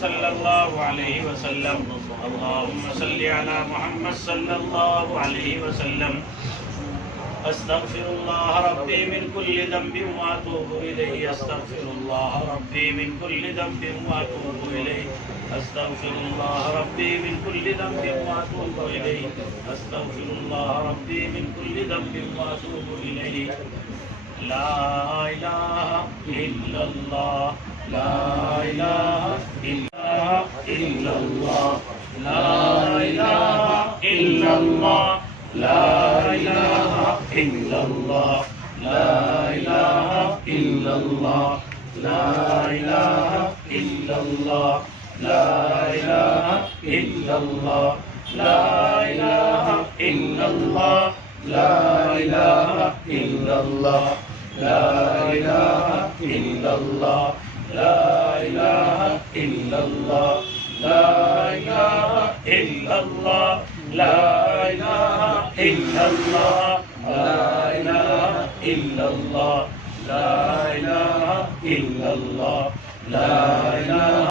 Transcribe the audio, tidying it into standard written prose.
صلى الله عليه وسلم اللهم صل على محمد صلى الله عليه وسلم أستغفر الله ربي من كل ذنب وأتوب إليه أستغفر الله ربي من كل ذنب وأتوب إليه أستغفر الله ربي من كل ذنب وأتوب إليه أستغفر الله ربي من كل ذنب وأتوب إليه لا إله إلا الله لا إله إلا الله لا إله إلا الله لا إله إلا الله لا إله إلا الله لا إله إلا الله لا إله إلا الله لا إله إلا الله لا إله إلا الله لا إله إلا الله لا إله إلا الله لا إله إلا الله لا إله إلا الله لا إله إلا الله لا إله إلا الله لا إله